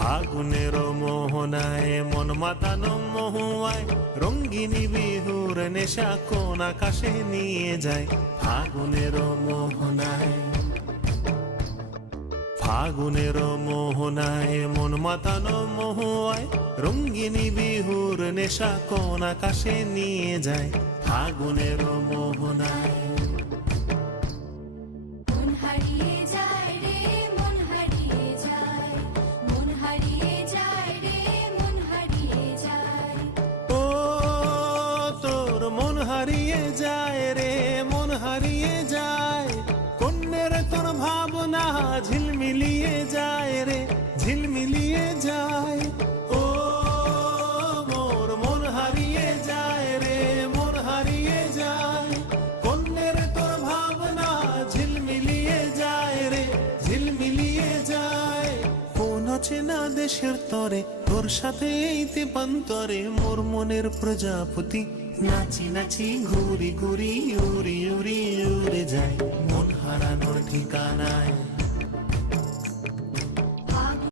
ফাগুনের মোহনায় মন মাতানো মহুয়ায় রঙ্গিনী বিহুর নেশা কোন আকাশে নিয়ে যায়। ফাগুনের মোহনায় ফাগুনের মোহনায় মন মাতানো মহুয়ায় রঙ্গিনী বিহুর নেশা কোন আকাশে নিয়ে যায়। ফাগুনের মোহনায় হারিয়ে যায় রে মন হারিয়ে যায়, কন্যের তোর ভাবনা ঝিলমিলিয়ে যায় রে ঝিলমিলিয়ে যায়। ও মোর মন হারিয়ে যায় রে মন হারিয়ে যায়, কন্যের তোর ভাবনা ঝিলমিলিয়ে যায় রে ঝিলমিলিয়ে যায়। কোন চেনা দেশের তরে তোর সাথে এই তেপান্তরে মোর মনের প্রজাপতি নাচি নাচি ঘুরি ঘুরি উড়ি উড়ি উড়ে যায়। মন